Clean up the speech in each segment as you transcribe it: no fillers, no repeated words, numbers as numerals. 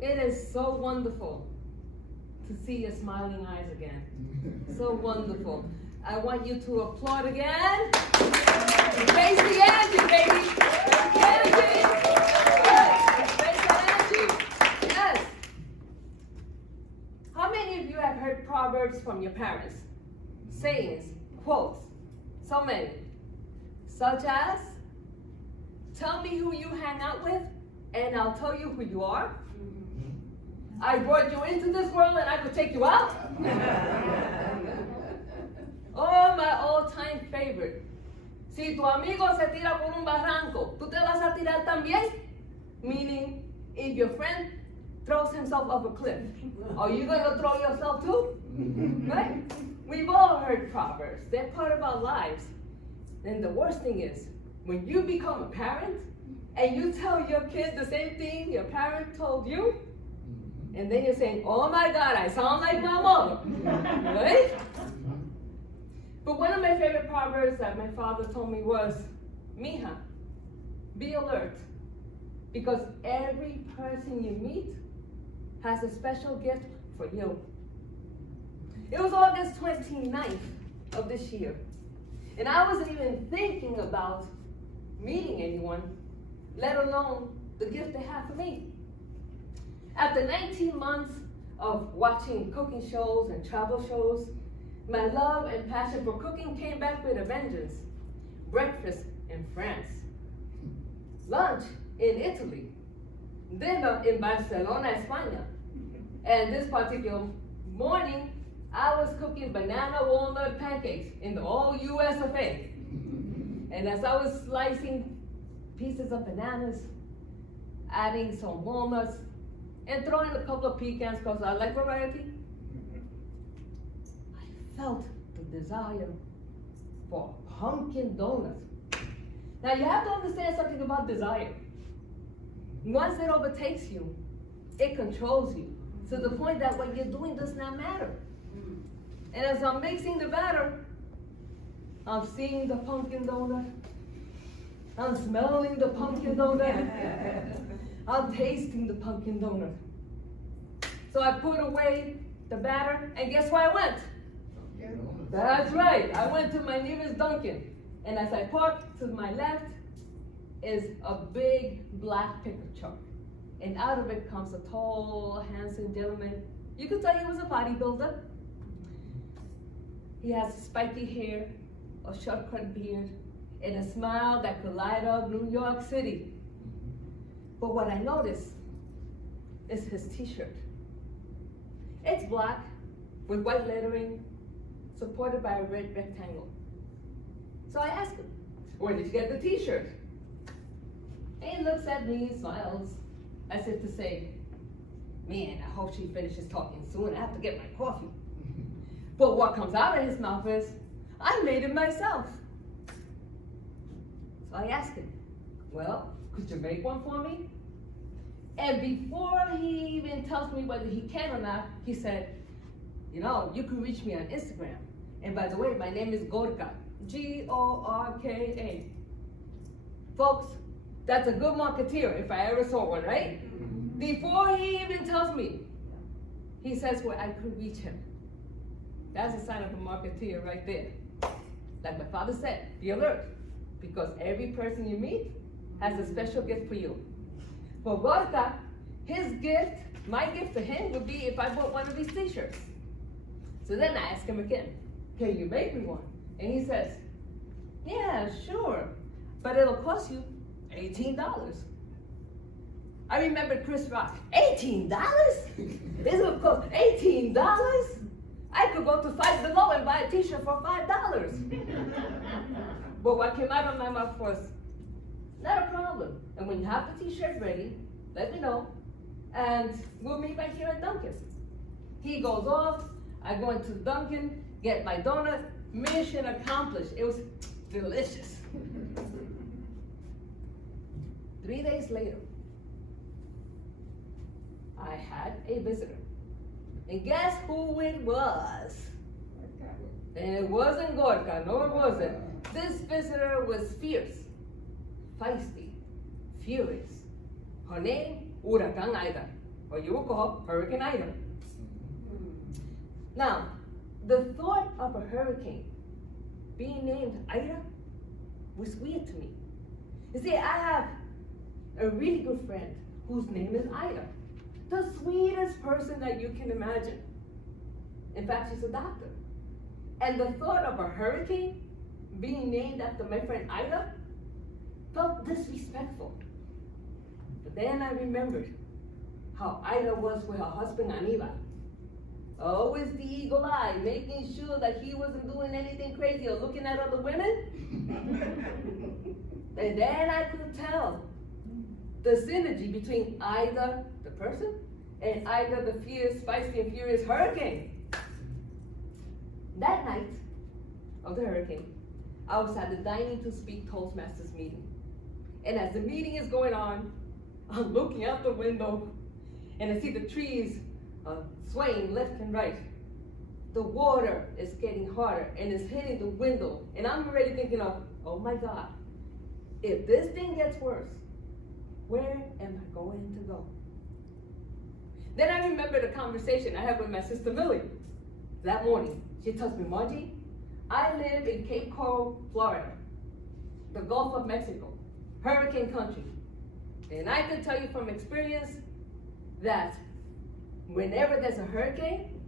It is so wonderful to see your smiling eyes again. So wonderful. I want you to applaud again. Face the energy, baby. Face the energy. Yes. Face the energy. Yes. How many of you have heard proverbs from your parents? Sayings, quotes. So many. Such as, tell me who you hang out with, and I'll tell you who you are. I brought you into this world and I could take you out. Oh, my all-time favorite. Si tu amigo se tira por un barranco, ¿tú te vas a tirar también? Meaning, if your friend throws himself off a cliff, are you going to throw yourself too? Right? We've all heard proverbs. They're part of our lives. And the worst thing is, when you become a parent, and you tell your kid the same thing your parent told you, and then you're saying, oh my God, I sound like my mother, right? But one of my favorite proverbs that my father told me was, Mija, be alert, because every person you meet has a special gift for you. It was August 29th of this year, and I wasn't even thinking about meeting anyone, let alone the gift they have for me. After 19 months of watching cooking shows and travel shows, my love and passion for cooking came back with a vengeance. Breakfast in France, lunch in Italy, dinner in Barcelona, España. And this particular morning, I was cooking banana walnut pancakes in the old US of A. And as I was slicing pieces of bananas, adding some walnuts, and throwing a couple of pecans because I like variety, I felt the desire for pumpkin donuts. Now you have to understand something about desire. Once it overtakes you, it controls you to the point that what you're doing does not matter. And as I'm mixing the batter, I'm seeing the pumpkin donut. I'm smelling the pumpkin donut. I'm tasting the pumpkin donut. So I put away the batter, and guess where I went? That's right, I went to my nearest Dunkin'. And as I parked, to my left is a big black pickup truck. And out of it comes a tall, handsome gentleman. You could tell he was a bodybuilder. He has spiky hair, a short-cut beard, and a smile that could light up New York City. But what I noticed is his t-shirt. It's black with white lettering, supported by a red rectangle. So I asked him, where did you get the t-shirt? And he looks at me, smiles, as if to say, man, I hope she finishes talking soon. I have to get my coffee. But what comes out of his mouth is, I made it myself. So I asked him, well, could you make one for me? And before he even tells me whether he can or not, he said, you know, you can reach me on Instagram. And by the way, my name is Gorka, Gorka. Folks, that's a good marketeer if I ever saw one, right? Before he even tells me, he says where I could reach him. That's a sign of a marketeer right there. Like my father said, be alert, because every person you meet has a special gift for you. For Gorka, his gift, my gift to him would be if I bought one of these t-shirts. So then I asked him again, can you make me one? And he says, yeah, sure, but it'll cost you $18. I remember Chris Rock, $18? This will cost $18? I could go to Five Below and buy a t-shirt for $5. But what came out of my mouth was, not a problem. And when you have the t-shirt ready, let me know, and we'll meet back here at Dunkin'. He goes off, I go into Dunkin', get my donut, mission accomplished. It was delicious. 3 days later, I had a visitor. And guess who it was? And it wasn't Gorka, no it wasn't. This visitor was fierce, feisty, furious. Her name, Huracán Aida. or you will call Hurricane Ida. Now, the thought of a hurricane being named Ida was weird to me. You see, I have a really good friend whose name is Ida. The sweetest person that you can imagine. In fact, she's a doctor. And the thought of a hurricane being named after my friend Ida felt disrespectful. But then I remembered how Ida was with her husband Aníbal. Always the eagle eye, making sure that he wasn't doing anything crazy or looking at other women. And then I could tell the synergy between Ida, the person, and Ida, the fierce, feisty, and furious hurricane. That night of the hurricane, I was at the Dining to Speak Toastmasters meeting. And as the meeting is going on, I'm looking out the window and I see the trees swaying left and right. The water is getting harder and it's hitting the window. And I'm already thinking of, oh my God, if this thing gets worse, where am I going to go? Then I remember the conversation I had with my sister Millie that morning. She tells me, Margie, I live in Cape Coral, Florida, the Gulf of Mexico, hurricane country. And I can tell you from experience that whenever there's a hurricane,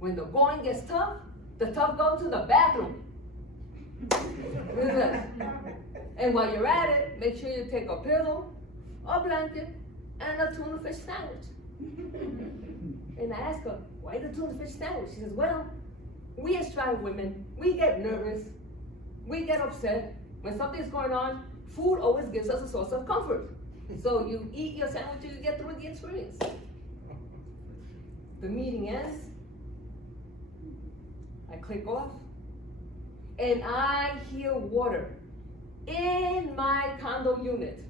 when the going gets tough, the tough go to the bathroom. And while you're at it, make sure you take a pillow, a blanket, and a tuna fish sandwich. And I asked her, why the tuna fish sandwich? She says, well, we as Estrada women, we get nervous, we get upset. When something's going on, food always gives us a source of comfort. So you eat your sandwich and you get through the experience. The meeting ends, I click off, and I hear water in my condo unit.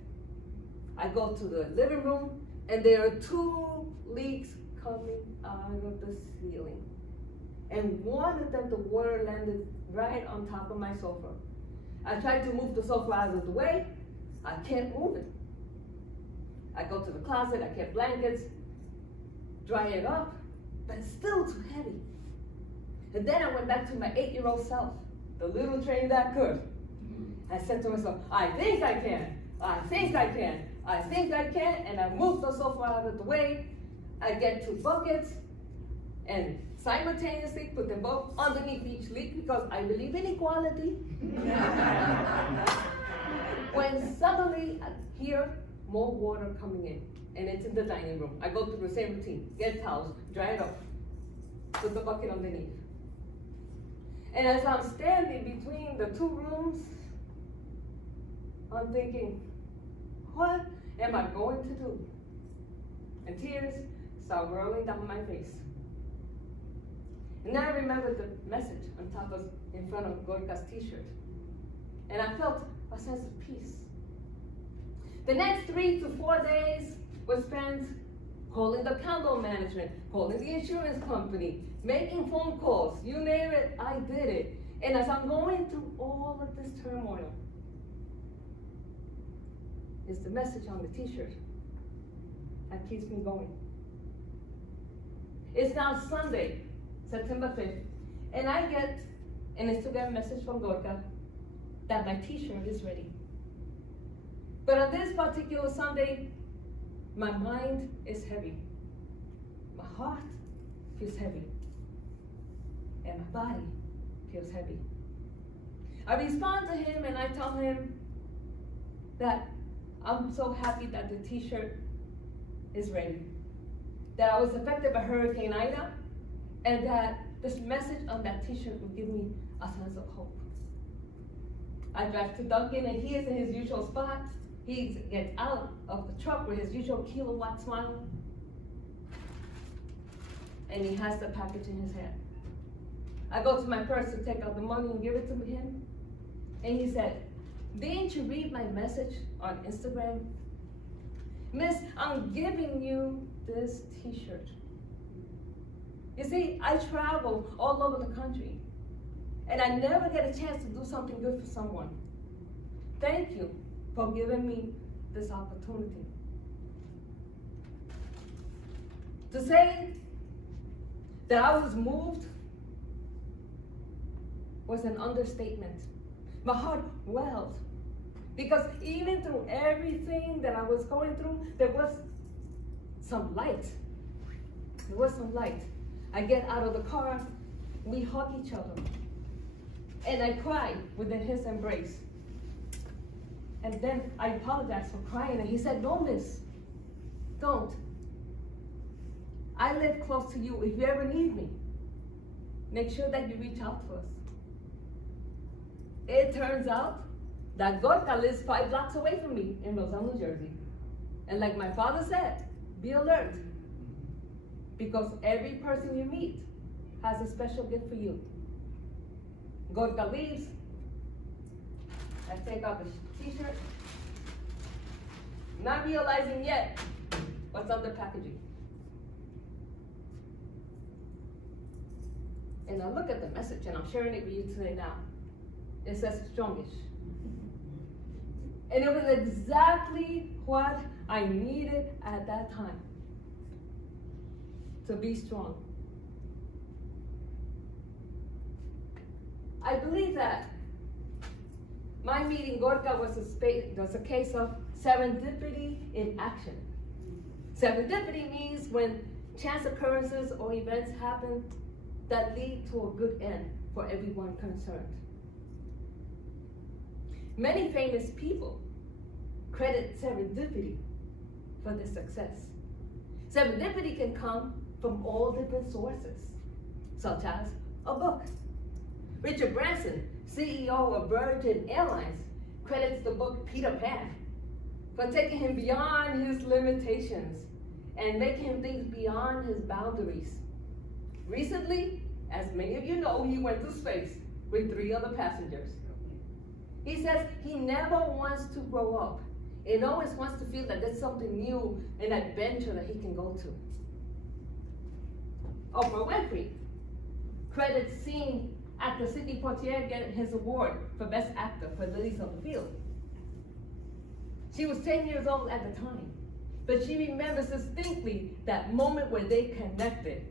I go to the living room, and there are 2 leaks coming out of the ceiling. And one of them, the water landed right on top of my sofa. I tried to move the sofa out of the way. I can't move it. I go to the closet, I get blankets, dry it up, but it's still too heavy. And then I went back to my 8-year-old self, the little train that could. I said to myself, I think I can, I think I can, I think I can, and I moved the sofa out of the way. I get 2 buckets, and simultaneously put them both underneath each leak because I believe in equality. When suddenly I hear more water coming in, and it's in the dining room. I go through the same routine, get towels, dry it up, put the bucket underneath. And as I'm standing between the 2 rooms, I'm thinking, what am I going to do? And tears start rolling down my face. And then I remembered the message on top of, in front of Gorka's t-shirt. And I felt a sense of peace. The next 3 to 4 days was spent calling the condo management, calling the insurance company, making phone calls, you name it, I did it. And as I'm going through all of this turmoil, is the message on the t-shirt that keeps me going. It's now Sunday, September 5th, and I get an Instagram message from Gorka that my t-shirt is ready. But on this particular Sunday, my mind is heavy. My heart feels heavy. And my body feels heavy. I respond to him and I tell him that I'm so happy that the t-shirt is ready. That I was affected by Hurricane Ida, and that this message on that t-shirt will give me a sense of hope. I drive to Duncan and he is in his usual spot. He gets out of the truck with his usual kilowatt smile, and he has the package in his hand. I go to my purse to take out the money and give it to him, and he said, didn't you read my message on Instagram? Miss, I'm giving you this t-shirt. You see, I travel all over the country, and I never get a chance to do something good for someone. Thank you for giving me this opportunity. To say that I was moved was an understatement. My heart welled. Because even through everything that I was going through, there was some light. There was some light. I get out of the car, we hug each other. And I cried within his embrace. And then I apologized for crying, and he said, "No, miss, don't. I live close to you. If you ever need me, make sure that you reach out to us." It turns out that Gorka lives 5 blocks away from me in Roselle, New Jersey. And like my father said, be alert. Because every person you meet has a special gift for you. Gorka leaves. I take off his t-shirt. Not realizing yet what's on the packaging. And I look at the message, and I'm sharing it with you today now. It says Strongish. And it was exactly what I needed at that time. To be strong. I believe that my meeting Gorka was a case of serendipity in action. Serendipity means when chance occurrences or events happen that lead to a good end for everyone concerned. Many famous people credit serendipity for their success. Serendipity can come from all different sources, such as a book. Richard Branson, CEO of Virgin Airlines, credits the book Peter Pan for taking him beyond his limitations and making him think beyond his boundaries. Recently, as many of you know, he went to space with 3 other passengers. He says he never wants to grow up and always wants to feel that there's something new, an adventure that he can go to. Oprah Winfrey credits seeing actor Sidney Poitier get his award for Best Actor for Lilies on the Field. She was 10 years old at the time, but she remembers distinctly that moment where they connected,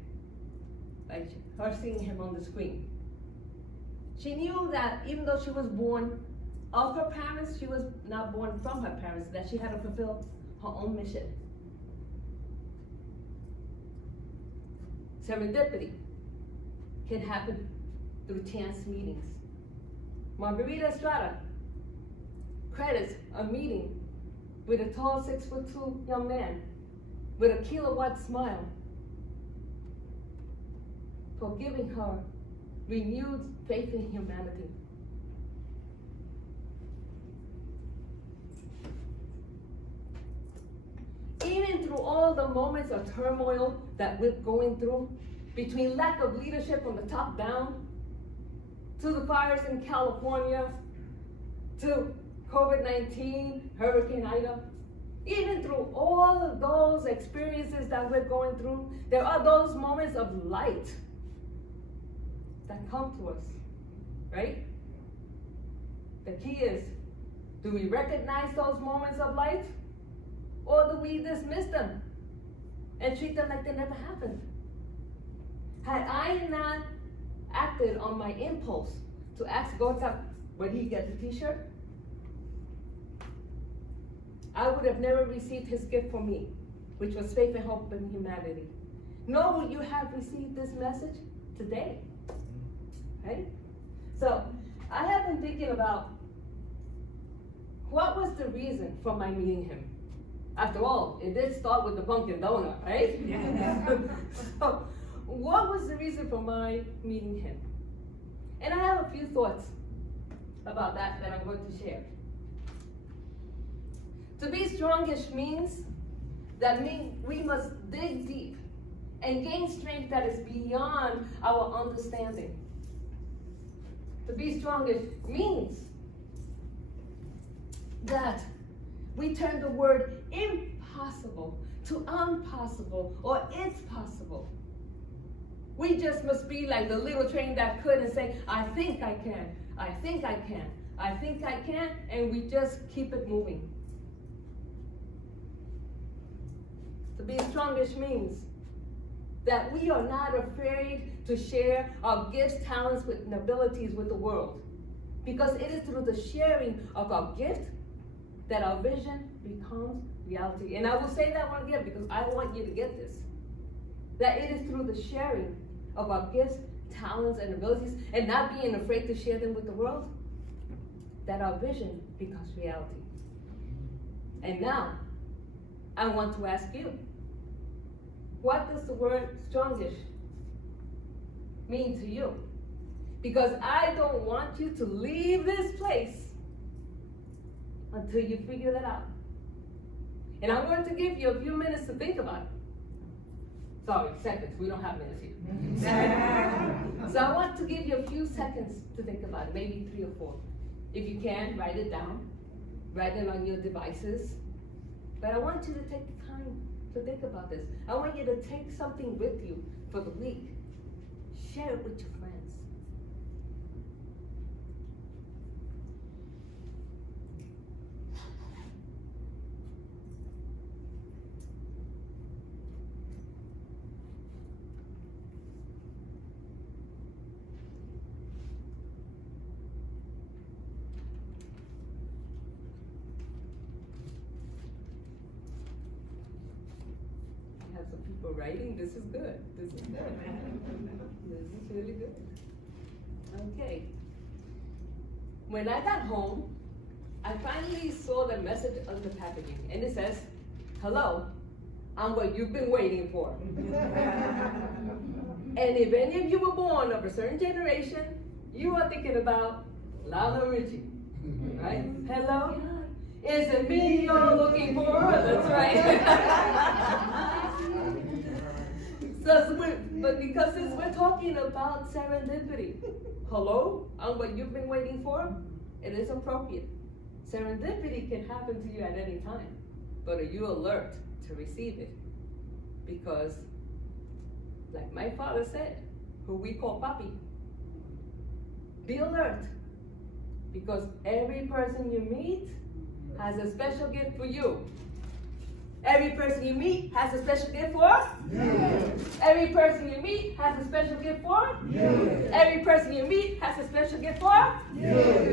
like her seeing him on the screen. She knew that even though she was born of her parents, she was not born from her parents, that she had to fulfill her own mission. Serendipity can happen through chance meetings. Margarita Estrada credits a meeting with a tall 6'2" young man with a kilowatt smile for giving her renewed faith in humanity. Even through all the moments of turmoil that we're going through, between lack of leadership from the top down, to the fires in California, to COVID-19, Hurricane Ida, even through all of those experiences that we're going through, there are those moments of light that come to us, right? The key is, do we recognize those moments of light? Or do we dismiss them and treat them like they never happened? Had I not acted on my impulse to ask Gorka when he gets a t-shirt, I would have never received his gift for me, which was faith and hope in humanity. Nor would you have received this message today, right? So I have been thinking about what was the reason for my meeting him. After all, it did start with the pumpkin donut, right? Yeah. So, what was the reason for my meeting him? And I have a few thoughts about that I'm going to share. To be strongish means that we must dig deep and gain strength that is beyond our understanding. To be strongish means that we turn the word impossible to impossible, or it's possible. We just must be like the little train that could and say, I think I can, I think I can, I think I can, and we just keep it moving. To be strongish means that we are not afraid to share our gifts, talents, and abilities with the world. Because it is through the sharing of our gift that our vision becomes reality. And I will say that one again because I want you to get this. That it is through the sharing of our gifts, talents, and abilities, and not being afraid to share them with the world, that our vision becomes reality. And now, I want to ask you, what does the word Strongish mean to you? Because I don't want you to leave this place until you figure that out. And I'm going to give you a few minutes to think about it. Sorry, seconds. We don't have minutes here. So I want to give you a few seconds to think about it, maybe 3 or 4. If you can, write it down. Write it on your devices. But I want you to take the time to think about this. I want you to take something with you for the week. Share it with your friends. Some people writing. This is good. This is good. This is really good. Okay. When I got home, I finally saw the message on the packaging, and it says, "Hello, I'm what you've been waiting for." And if any of you were born of a certain generation, you are thinking about Lionel Richie, right? Hello, is it me you're looking for? That's right. But because since we're talking about serendipity, hello, and what you've been waiting for, it is appropriate. Serendipity can happen to you at any time, but are you alert to receive it? Because, like my father said, who we call Papi, be alert, because every person you meet has a special gift for you. Every person you meet has a special gift for? Yes. Every person you meet has a special gift for? Yes. Every person you meet has a special gift for? Yes.